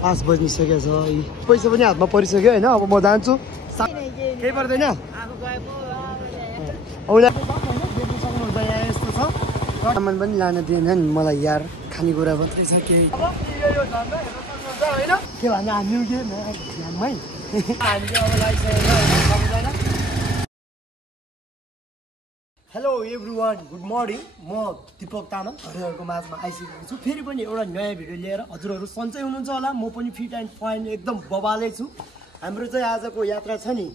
5 बजिसकेको छ। पैसा पनि हातमा परिसक्यो होइन। अब म जान्छु। केही पर्दैन सक्नुहुन्छ यहाँ यस्तो छ। सामान पनि लान दिएन नि मलाई यार, खानेकुरा मात्रै छ केही। होइन के भन्दा हामी ध्यानमै हामीले अब लागिसकेको। Hello everyone, good morning. म दिपक तामाङ हजुरहरूको माझमा आइसकेको छु। फेरि पनि एउटा नयाँ भिडियो लिएर। हजुरहरू सन्चै हुनुहुन्छ होला, म पनि फिट एन्ड फाइन एकदम बबालै छु। हाम्रो चाहिँ आजको यात्रा छ नि,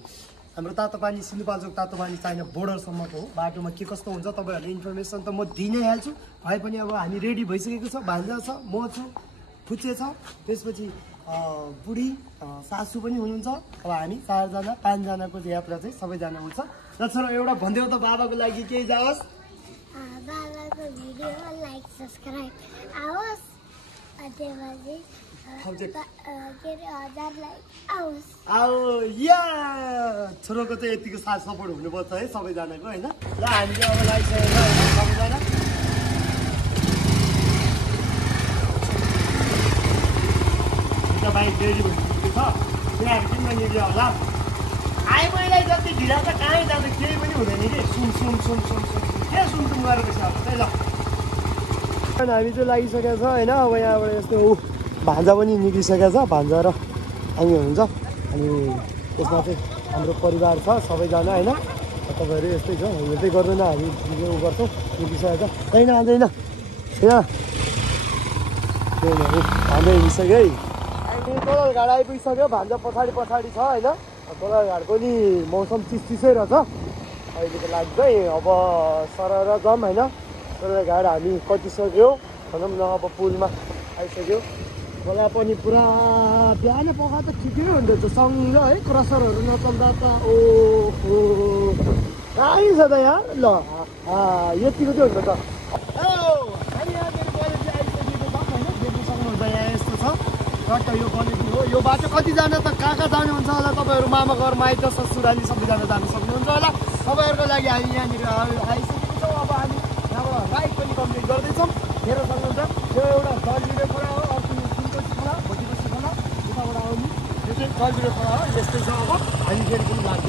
हाम्रो तातोपानी सिन्धुपाल्चोक तातोपानी चाइना बोर्डरसम्मको हो। बाटोमा के कस्तो हुन्छ तपाईँहरूले इन्फर्मेसन त म दिइ नै हाल्छु। भए पनि अब हामी रेडी भइसकेको छ। भान्जा छ, म छु, फुच्चे छ, त्यसपछि बुढी सासू पनि हुनुहुन्छ। अब हामी 4 जना 5 जनाको यात्रा चाहिँ सबैजना हुन्छ। र छोरा एउटा भनिदेऊ त बाबाको लागि केही जाओस्। बाबाको भिडियो लाइक सब्स्क्राइब आओस्। त्यसपछि या छोरोको चाहिँ यतिको साथ सपोर्ट हुनुपर्छ है सबैजनाको होइन। ल हामीले अब लागिसकेको सबैजना बाइक रेडी भइसकेको छ। त्यहाँहरू किन ननिक्ल्यो होला। आइपुगेलाई जति ढिला त कहीँ जाँदा केही पनि हुँदैन कि। सुन के सुनसुम गरेर बसिहाल्छ है। ल हामी चाहिँ लागिसकेको छ होइन। अब यहाँबाट यस्तो भान्जा पनि निक्लिसकेको छ। भान्जा र हामी हुन्छ। अनि त्यसमा चाहिँ हाम्रो परिवार छ सबैजना होइन। तपाईँहरू यस्तै छ, हेर्दै गर्दैन, हामी भिडियो गर्छौँ। निक्लिसकेको छ छैन आउँदैन यहाँ भान्जा हिँडिसक्यो है। कोलाघाट आइपुगिसक्यो। भान्जा पछाडि छ होइन। कोलाघाटको नि मौसम चिसै रहेछ अहिलेको लागि चाहिँ। अब सरर जाउँ होइन। कोलाघाट हामी कतिसक्यो भनौँ न। अब पुलमा आइसक्यो। खोला पनि पुरा बिहान पख त ठिकै हुन्थ्यो त सँग है। क्रसरहरू नचल्दा त ओहो दामी छ त यार। ल यतिको चाहिँ हुन्छ त। हामी यहाँनिर कलेज आइसकेको छौँ होइन। देख्नु सक्नुहुन्छ यहाँ यस्तो छ टट्ट यो कलेज हो। यो बाटो कतिजना त कहाँ जानुहुन्छ होला तपाईँहरू। मामा घर माइत ससुराली सबैजना जानु सक्नुहुन्छ होला। तपाईँहरूको लागि हामी यहाँनिर आइसकेको छौँ। अब हामी यहाँबाट राइड पनि कम्प्लिट गर्दैछौँ। हेर सक्नुहुन्छ यो एउटा जलजिरे खोला हो। अर्को सुनकोशी खोला, भोटिकोशी खोला उताबाट आउने यो चाहिँ जलजिरे खोला हो। यस्तै छ। अब हामी फेरि पनि लाग्छ।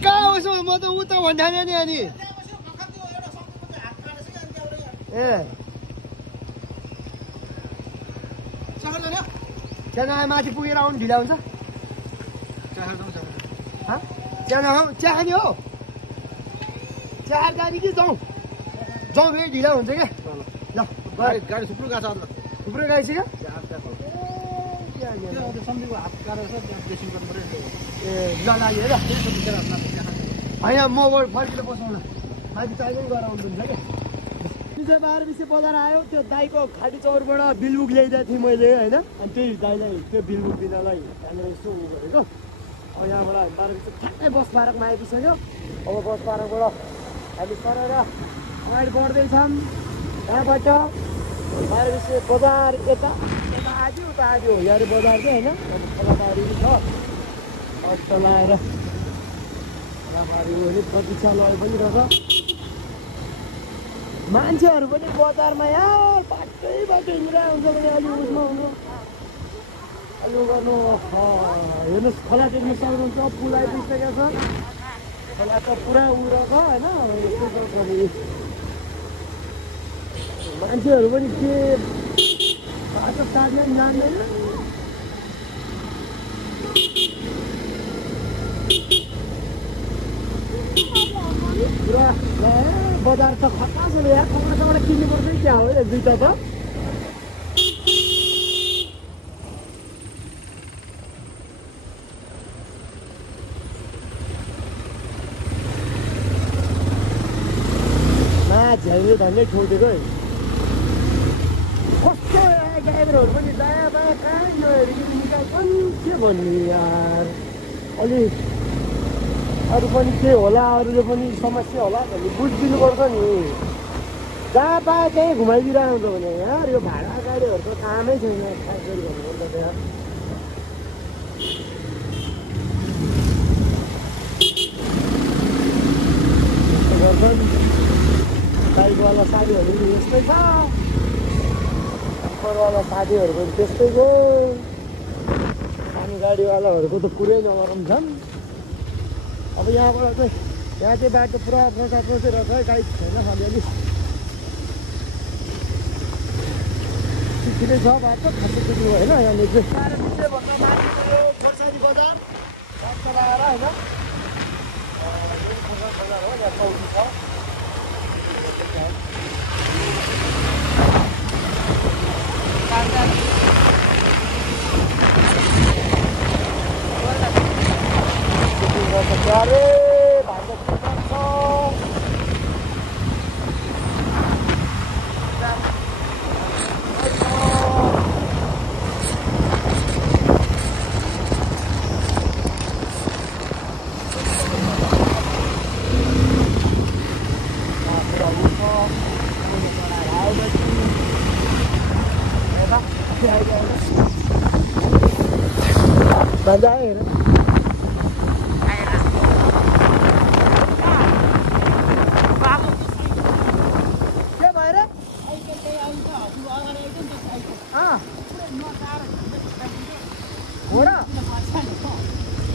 कहाँ होस् म त उता भन्ठाने नि अनि त्यहाँ माथि पुगेर आउनु ढिला हुन्छ। चिया खाने हो। चिया जाने कि जाउँ फेरि ढिला हुन्छ क्या। ल गाडी थुप्रो गएको छ। थुप्रो गइसक्यो। ए ल लाग्यो ल होइन। म फर्किएर बसौँ न। माथि चाहिँदै गएर आउनुहुन्छ क्या। 12 बजार आयो। त्यो दाईको खाटी चौरबाट बिलबुक ल्याइदिएको थिएँ मैले होइन। अनि त्यही दाईलाई त्यो बिलबुक दिनलाई त्यहाँनिर यसो उयो गरेको। अब यहाँबाट 12 ठ्याक्कै बस पार्कमा आइपुगिसक्यो। अब बस पार्कबाट हामी सरेर अगाडि बढ्दैछौँ। यहाँबाट 12 बजार यता आदि उता आदि हो यहाँ बजार चाहिँ होइन। अब खोलाबारी छ अट्ट लाएर खोलाबारी पनि प्रतीक्षालय पनि रहेछ। मान्छेहरू पनि बजारमा यार बाटै हिँडिरहेको हुन्छ भने अलि उसमा हुनु अलि गर्नु। हेर्नुहोस् खोला देख्नु सक्नुहुन्छ। पुल आइपुगिसकेको छ। खोला त पुरा उडेको होइन। मान्छेहरू पनि के बाटो काट्न जान्दैन। पुरा बजार त खतरा छ यार। कपडाबाट किन्नुपर्छ कि क्या हो यो दुईवटा त। झ्याउले धन्दै ठोकेको है। कस्तो ड्राइभरहरू पनि दायाँ बायाँ कहाँ निकाल्छन् के भन्ने यार। अलि अरू पनि के होला, अरूले पनि समस्या होला भन्ने बुझिदिनुपर्छ नि। जहाँ पाए त्यहीँ घुमाइदिरहेको हुन्छ भने यार यो भाडा गाडीहरूको कामै छैन खास गरी भन्नुपर्दा यार। गर्छन् बाइकवाला साथीहरू पनि यस्तै छ, टिप्परवाला साथीहरूको पनि त्यस्तैको, सानो गाडीवालाहरूको त पुरै नगरौँ झन्। अब यहाँबाट चाहिँ यहाँ चाहिँ बाटो पुरा पसेर छ, गाइड छैन अलिअलि ठिकै छ बाटो, खासै पुग्नु होइन। यहाँनिर चाहिँ भन्दा माथि खोर्सानी बजार लगाएर होइन, बजार हो, यहाँ चौकी छ। अरे भान्जा छ, भान्जा आयो हेर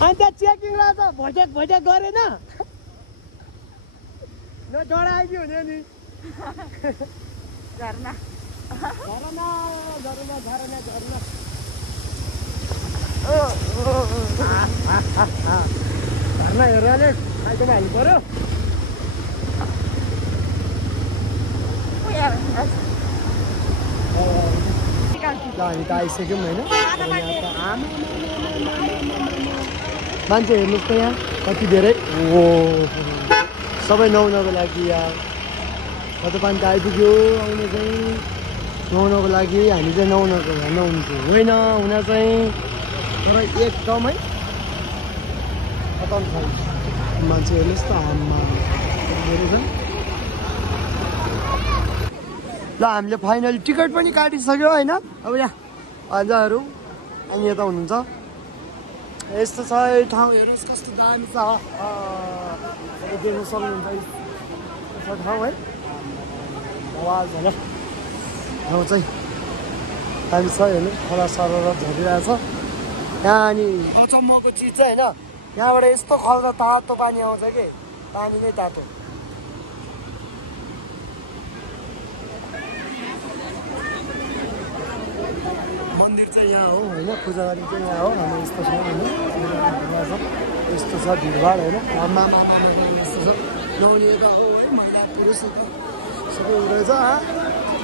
अन्त चेकिङ त भोटेक गरेन न, डरा आइदियो हुने नि। झरना हेरेर आइकोमा हाल्नु पर्यो। हामी त आइसक्यौँ होइन। मान्छे हेर्नुहोस् त यहाँ कति धेरै, ओ सबै नुहाउनको लागि यहाँ कतिपन त आइपुग्यो। आउने चाहिँ नुहाउनको लागि, हामी चाहिँ नुहाउनको नुहाउनु होइन हुन चाहिँ, तर एकदमै खतम छ मान्छे हेर्नुहोस् त। आमा धेरै छन्। ल हामीले फाइनली टिकट पनि काटिसक्यो होइन। अब यहाँ अझहरू अनि यता हुनुहुन्छ, यस्तो छ यो ठाउँ हेर्नुहोस् कस्तो दामी छ, देख्नु सक्नुहुन्छ यस्तो ठाउँ है। आवाज होइन ठाउँ चाहिँ दामी छ, हेर्नु खोला सरर झरिरहेछ यहाँ। अनि अचम्मको चिज चाहिँ होइन, यहाँबाट यस्तो खल्दा तातो पानी आउँछ कि, पानी नै तातो। मन्दिर चाहिँ यहाँ हो होइन, पूजा गरी चाहिँ यहाँ हो। हामी यस्तो छ होइन, यस्तो छ भिडभाड होइन, आमा यस्तो छ। नुहाउने यता हो है, महिला पुरुष यता सबै हुँदैछ।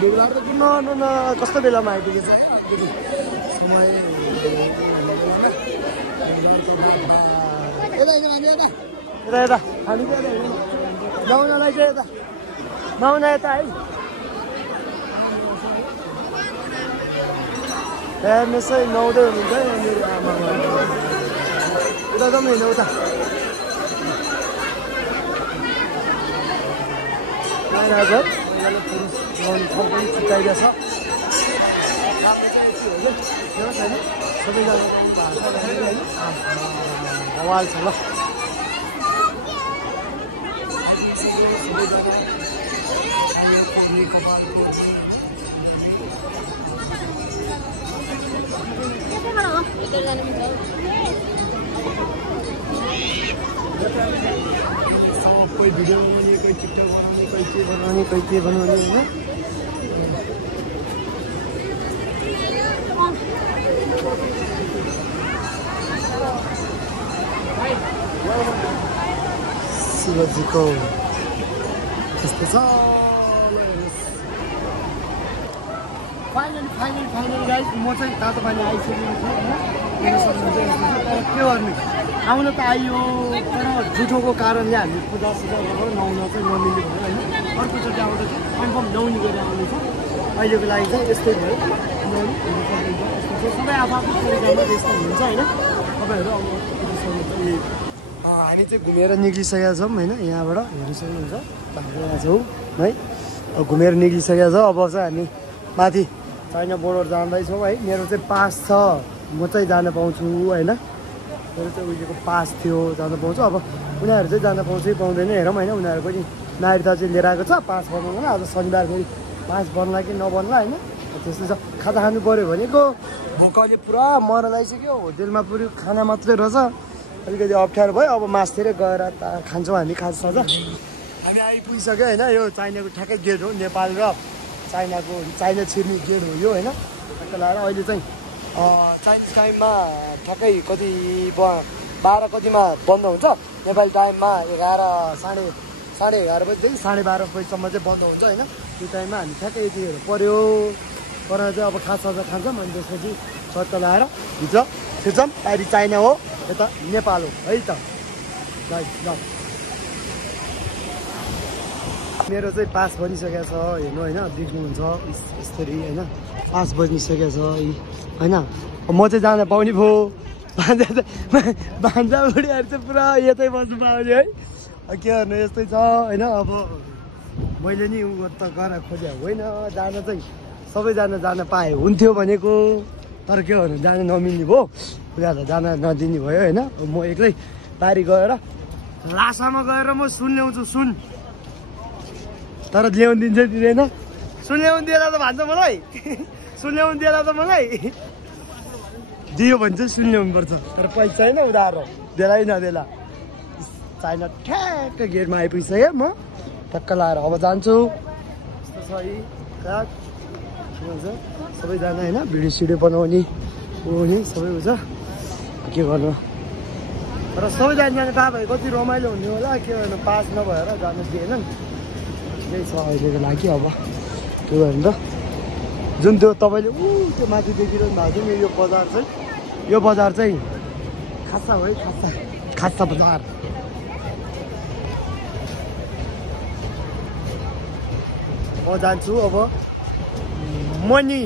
भिडभाड त किन न कस्तो बेलामा आइपुगेछ है, अलिकति समय यता यता यता हामी चाहिँ नुहाउनलाई चाहिँ यता नुहाउन यता है। हेर्नुहोस् है नुहाउँदै हुनुहुन्छ है मेरो आमा, उता जाउँ होइन उता आइरहेको है। पुरुष नुहाउने ठाउँ पनि छुट्याइदिएछ। होइन सबैजना बवाल छ ल। कोही भिडियो बनाउने, कोही टिकटक बनाउने, कोही के बनाउने, कोही के बनाउने होइन। शिवजीको त्यस्तो छ। फाइनल गाइस म चाहिँ तातो पानी आइसकेको छु होइन। तर के गर्ने, आउन त आइयो तर जुठोको कारणले हामी पूजासुजा गरेर नुहाउन चाहिँ नमिल्यो भयो होइन। अर्कोचोटि आउँदा चाहिँ कन्फर्म नुहाउने गरेर आउनेछ। अहिलेको लागि चाहिँ यस्तै भयो, नुहाउनु सक्नुहुन्छ। सबै आफ्नो तरिकामा यस्तो हुन्छ होइन। तपाईँहरू अब हामी चाहिँ घुमेर निक्लिसकेका छौँ होइन। यहाँबाट हेर्नु सक्नुहुन्छ भागेका छौँ है। अब घुमेर निक्लिसकेका छौँ। अब चाहिँ हामी माथि चाइना बोर्डर जाँदैछौँ है। मेरो चाहिँ पास छ, म चाहिँ जान पाउँछु होइन। मेरो चाहिँ उहिलेको पास थियो, जान पाउँछु। अब उनीहरू चाहिँ जान पाउँछ कि पाउँदैन हेरौँ होइन। उनीहरू पनि नारी दाजु लिएर आएको छ 5 बनाउनु आज शनिबार फेरि 5 बन्ला कि नबन्ला होइन त्यस्तो छ खाजा खानु पऱ्यो भनेको भोकले पुरा मर लागिसक्यो होटेलमा पुऱ्यो खाना मात्रै रहेछ अलिकति अप्ठ्यारो भयो अब मासतिर गएर खान्छौँ हामी खाजा हामी आइपुगिसक्यो होइन यो चाइनाको ठ्याक्कै गेट हो नेपाल र चाइना छिर्ने गेट हो यो होइन ठ्याक्कै लगाएर अहिले चाहिँ चाइनिज टाइममा ठ्याक्कै कति 12 कतिमा बन्द हुन्छ नेपाली टाइममा 11:30 बजीदेखि 12:30 बजीसम्म चाहिँ बन्द हुन्छ होइन त्यो टाइममा हामी ठ्याक्कै यतिहरू पऱ्यो पर चाहिँ अब खाजा खान्छौँ अनि त्यसपछि चट्ट लगाएर भित्र छिर्छौँ अहिले चाइना हो यता नेपाल हो है त ल मेरो चाहिँ 5 बनिसकेको छ हेर्नु होइन देख्नुहुन्छ यसरी होइन 5 बजिसकेको छ होइन म चाहिँ जान पाउने भयो भान्जा बुढीहरू चाहिँ पुरा यतै बस्नु पाउने है के गर्नु यस्तै छ होइन अब मैले नि त गएर खोजेँ होइन जान चाहिँ सबैजना जान पाएँ हुन्थ्यो भनेको तर के गर्नु जान नमिल्ने भयो उनीहरूलाई जान नदिने भयो होइन म एक्लै बारी गएर लासामा गएर म सुन ल्याउँछु सुन तर ल्याउनु दिन्छ दिँदैन सुन ल्याउनु दिएर त भन्छ मलाई सुन ल्याउनु दिएर त मलाई दियो भने चाहिँ सुन ल्याउनु पर्छ तर पैसा छैन उधार हो देला नदेला चाइना ठ्याक्क गेटमा आइपुगिसकेँ म टक्क लाएर अब जान्छु यस्तो छ है काग के भन्छ सबैजना होइन भिडियो सिडियो बनाउने ओर्ने सबै हुन्छ के गर्नु तर सबैजना जाने थाहा भयो कति रमाइलो हुने होला के गर्नु पास नभएर जानु दिएनन् त्यही छ अहिलेको लागि अब के गर्नु त जुन त्यो तपाईँले त्यो माथि देखिरहनु भएको थियो नि यो बजार चाहिँ खासा हो है खासा बजार म जान्छु अब मनी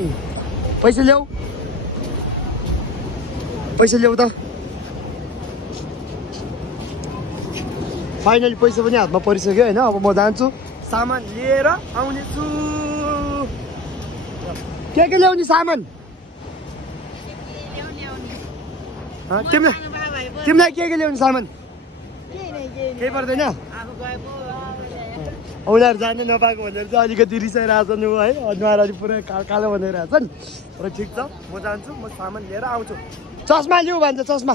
पैसा ल्याऊ त फाइनली पैसा पनि हातमा परिसक्यो होइन अब म जान्छु सामान लिएर आउनेछु के ल्याउने सामान तिमीलाई के ल्याउने सामान केही पर्दैन उनीहरू जानु नपाएको भनेर चाहिँ अलिकति रिसाइरहेछन् है अनुहार अलिक पुरै कालो बनाइरहेछन् र ठिक छ म जान्छु म सामान लिएर आउँछु चस्मा लिऊ भन्छ चस्मा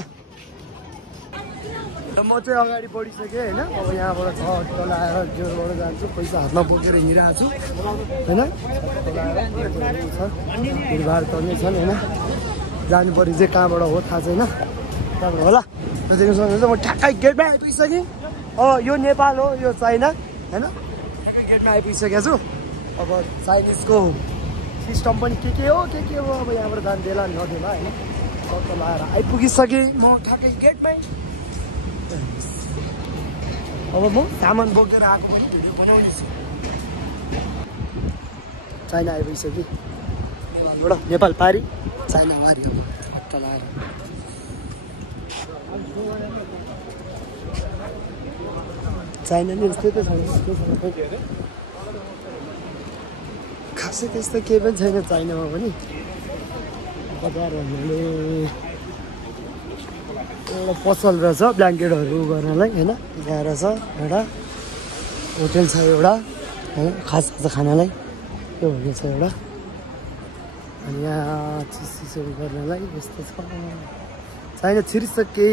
म चाहिँ अगाडि बढिसकेँ होइन अब यहाँबाट छ लगाएर जोरबाट जान्छु पैसा हातमा बोकेर हिँडिरहेको छु होइन भिडभाड गर्ने छन् होइन जानु पर्यो चाहिँ कहाँबाट हो थाहा छैन कहाँबाट होला त्यहाँदेखि सक्नुहुन्छ म ठ्याक्कै गेटमा आइपुगिसकेँ यो नेपाल हो यो चाइना होइन ठ्याक्कै गेटमा आइपुगिसकेको छु अब चाइनिजको सिस्टम पनि के हो अब यहाँबाट जानु देला नदेला होइन सट्ट लगाएर आइपुगिसकेँ म ठ्याक्कै गेटमै अब म सामान बोकेर आएको पनि भिडियो बनाउनेछु चाइना आइपुगिसक्यो नेपालबाट नेपाल पारी चाइना मारी अब सट्ट लगाएर चाइना नि यस्तै त छैन खासै त्यस्तो केही पनि छैन चाइनामा पनि बजार भन्नाले एउटा पसल रहेछ ब्ल्याङ्केटहरू गर्नलाई होइन गएर छ एउटा होटेल छ एउटा होइन खास खानालाई त्यो भन्ने छ एउटा अनि यहाँ चिसहरू गर्नलाई यस्तो छ चाइना छिरिसके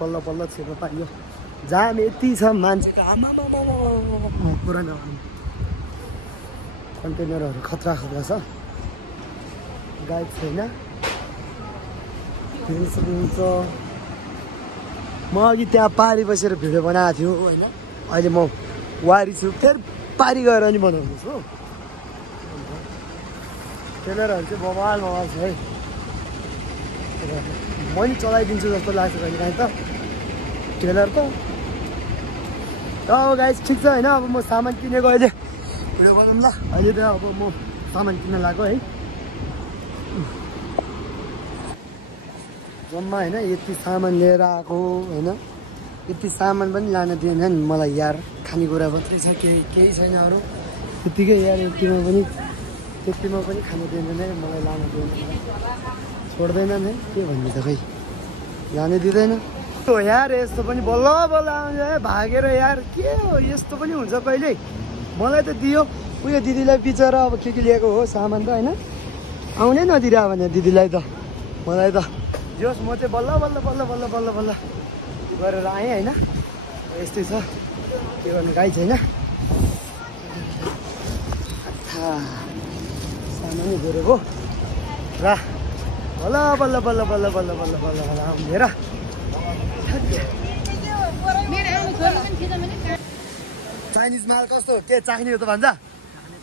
बल्ल छिर्न पाइयो जाम यति छ मान्छेको आमा पुरानो कन्टेनरहरू खतरा छ गाइड छैन हेर्न सक्नुहुन्छ म अघि त्यहाँ पारी बसेर भिडियो बनाएको थियो होइन अहिले म वारी छु फेरि पारी गएर नि बनाउँदैछु ट्रेलरहरू चाहिँ बवाल छ है म नि चलाइदिन्छु जस्तो लाग्छ कहिले काहीँ त ट्रेलर त अब गाइस ठिक छ होइन अब म सामान किनेको अहिले भिडियो बनाउँ ल अहिले त अब म सामान किन्न लाग्यो है जम्मा होइन यति सामान लिएर आएको होइन यति सामान पनि लान दिएनन् मलाई यार खानेकुरा मात्रै छ केही छैन अरू त्यत्तिकै यार त्यतिमा पनि खानु दिँदैन है मलाई लान दिँदैन छोड्दैनन् है के भन्ने त खै जानै दिँदैन यार यस्तो पनि बल्ल बल्ल आउँछ भागेर यार के हो यस्तो पनि हुन्छ कहिले मलाई त दियो उयो दिदीलाई बिचरा अब के लिएको हो सामान त होइन आउनै नदिरह भने दिदीलाई त मलाई त जोस् म चाहिँ बल्ल बल्ल बल्ल बल्ल बल्ल बल्ल गरेर आएँ होइन यस्तै छ के गर्नु गाई छैन सामानै गरेको र बल्ल बल्ल बल्ल बल्ल बल्ल बल्ल बल्ल बल्ल आउँदै र चाइनिज माल कस्तो के चाख्ने हो त भन्छ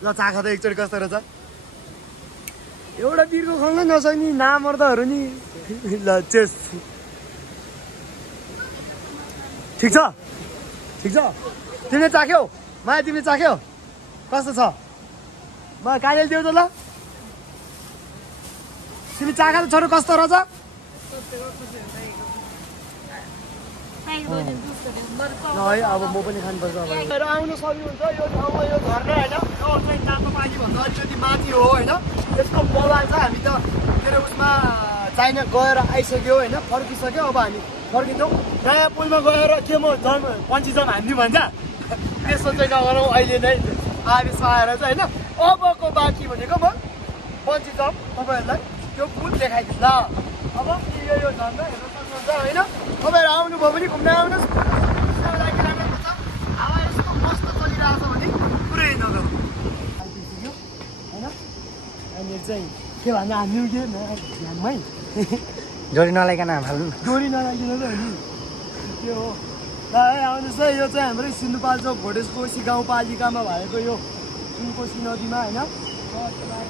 ल चाख त एकचोटि कस्तो रहेछ एउटा बिर्को खाउन नसक्ने नामर्दहरू नि ल चेस ठिक छ तिमीले चाख्यौ माया तिमीले चाख्यौ कस्तो छ म कालेल दिउ त ल तिमी चाखा त छोरो कस्तो रहेछ है अब म पनि खानुपर्छ अब आउनु सक्नुहुन्छ यो ठाउँमा यो झर्ना होइन यो चाहिँ तातो पानीभन्दा अलिकति माथि हो होइन यसको बगान छ हामी त के अरे उसमा चाइना गएर आइसक्यो होइन फर्किसक्यो अब हामी फर्किन्छौँ नयाँ पुलमा गएर के म पन्ची जम हान्ने भन्छ त्यस्तो चाहिँ नगरौँ अहिले नै आवेश आएर चाहिँ होइन अबको बाँकी भनेको म पन्ची जम तपाईँहरूलाई त्यो पुल देखाइदिनु ल अब यो झन्डा हेर्नु सक्नुहुन्छ होइन तपाईँहरू आउनुभयो भने घुम्न आउनुहोस् हावा यस्तो मस्त चलिरहेको छ भने पुरै नगरौँ होइन अहिले चाहिँ के भन्दा हामी के ध्यानमै जोडी नलाइकन हाल्नु जोडी नलाइकन त हो नि त्यो हो ल है आउनुहोस् है यो चाहिँ हाम्रै सिन्धुपाल्चोक भोटेकोसी गाउँपालिकामा भएको यो सुनकोशी नदीमा होइन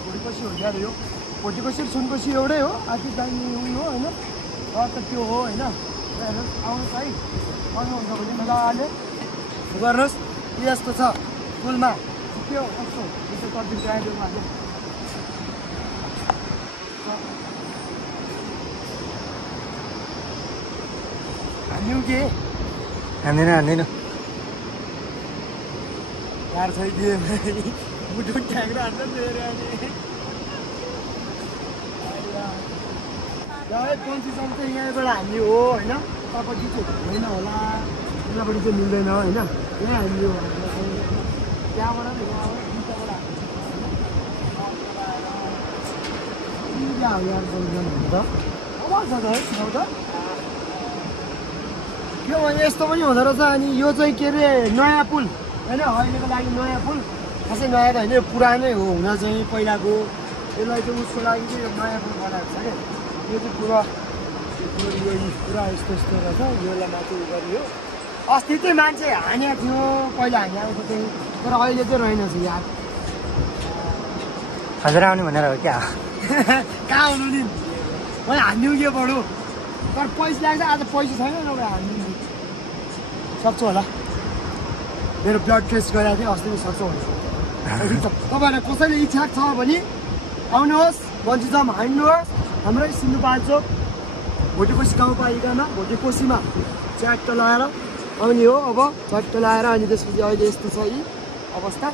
भोटेकोसी हो क्या यो भोटेकोसी र सुनकोशी एउटै हो आखिर दाइने उयो हो होइन त त्यो हो होइन आउनुहोस् है आउनुहुन्छ भने मजाले गर्नुहोस् यस्तो छ पुलमा के हो कस्तो यसो गरिदिन्छ आइदिउँ अहिले हान्यौँ के हान्दैन यार छैन मुटु ठ्याक्रो हान्छ पन्चीसम्म चाहिँ यहाँबाट हान्ने हो होइन तपाईँपट्टि चाहिँ हुँदैन होला यहाँपट्टि चाहिँ मिल्दैन होइन यहाँ हान्ने हो त्यहाँबाट दुईवटाबाट यार त अब छ त है ठाउँ त के भने यस्तो पनि हुँदो रहेछ अनि यो चाहिँ के अरे नयाँ पुल होइन अहिलेको लागि नयाँ पुल खासै नयाँ त होइन यो पुरानै हो हुन चाहिँ पहिलाको यसलाई चाहिँ उसको लागि चाहिँ यो नयाँ पुल बनाएको छ क्या यो चाहिँ पुरा यस्तो रहेछ योलाई माथि उयो गर्ने हो अस्ति चाहिँ मान्छे हानेको थियो पहिला हाने आउँछ चाहिँ तर अहिले चाहिँ रहेनछ यार हजुर आउने भनेर हो क्या कहाँ आउनु नि मैले हान्दिउँ के बडो तर पैसा लाग्छ आज पैसा छैन नभए हान्दिउँ सक्छु होला मेरो ब्लड टेस्ट गरेको थिएँ अस्ति सक्छु होला तपाईँहरूलाई कसैले इच्छा छ भने आउनुहोस् बन्ची जम्प हान्नुहोस् हाम्रै सिन्धुपाल्चोक भोटेकोसी गाउँपालिकामा भोटेकोसीमा च्याट्ट लगाएर आउने हो अब च्याट्ट लगाएर अनि त्यसपछि अहिले यस्तो छ यी अवस्था